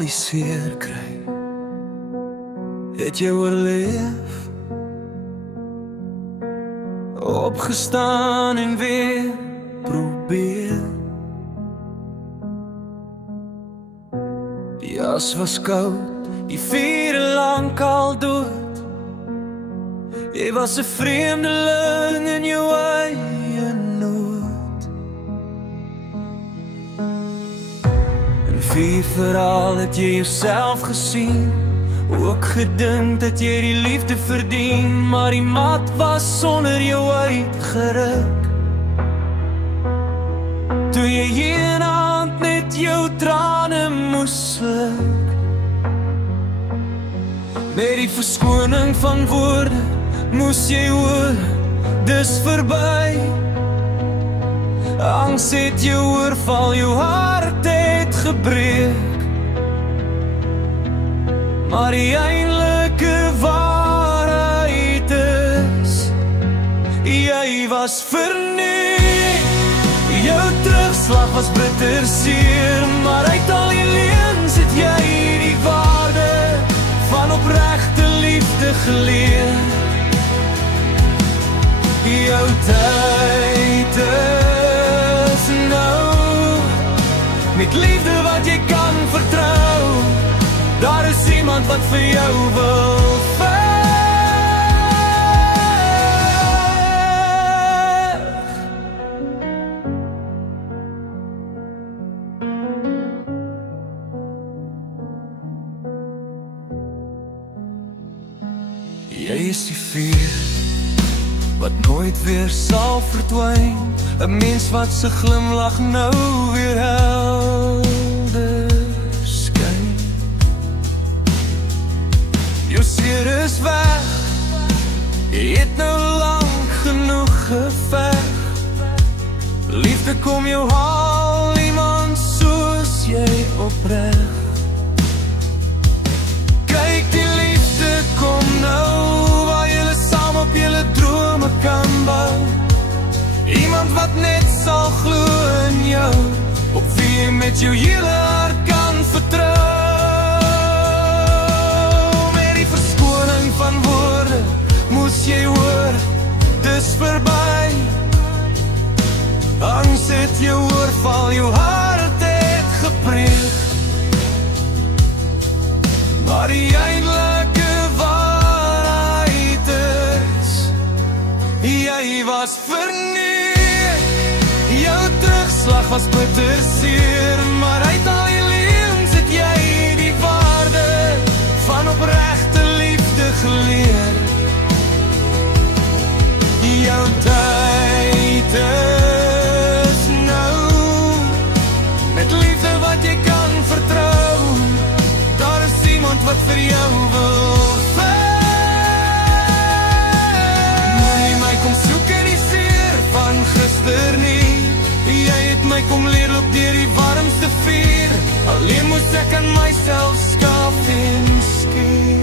die seer kry, het jy oorleef, opgestaan en weer probeer. Die jas was koud, die vuur lank al dood. Jy was 'n vreemdeling in jou eie nood. In vier verhaal het jy jouself gesien, ook gedink dat jy die liefde verdien, maar die mat was sonder jou uitgeruk. Toe jy een hand net jou trane moes sluk, met die verskoning van woorde moes jy hoor, dis verby. Angs het jou oorval, jou hart het gebreek, maar die eindelike waarheid is, jy was verniet. Jou terugslag was bitter seer, maar uit al die leuns het jy die waarde van opregte liefde geleer. Jou tyd is nou, met liefde wat jy kan vertrou. Daar is iemand wat vir jou wil veg. Jy is die vuur wat nooit weer sal verdwyn, 'n mens wat se glimlag nou weer helder skyn. Jou seer is weg, jy het nou lank genoeg geveg. Liefde kom jou haal, iemand soos jy opreg. Kyk, die liefde kom nou, waar julle saam op julle drome kan bou. Iemand wat net sal glo in jou, op wie jy met jou hele hart kan vertrou. Met die verskoning van woorde moes jy hoor, dis verby. Angs het jou oorval, jou hart het gebreek, maar die eindelike waarheid is, jy was verniet. Jou terugslag was bitter seer, maar uit al die leuns het jy die waarde van opregte liefde geleer. Jou tyd is nou, met liefde wat jy kan vertrou. Daar is iemand wat vir jou wil veg. Moenie my kom soek in die seer van gister nie, jy het my kom leer loop deur die warmste vuur. Alleen moes ek aan myself skaaf en skeer.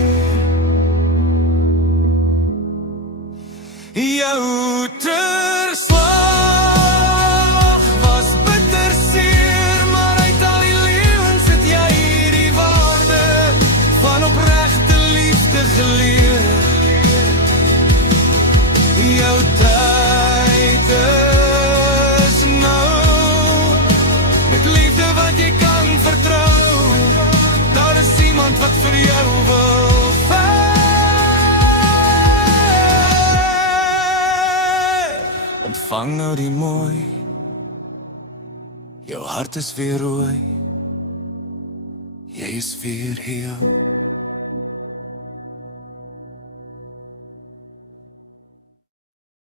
Jou terugslag was bitter seer, maar uit al die leuns het jy die waarde van opregte liefde geleer. Jou tyd is nou, met liefde wat jy kan vertrou. Daar is iemand wat vir jou wil veg. Ontvang nou die mooi, jou hart is weer rooi, jy is weer heel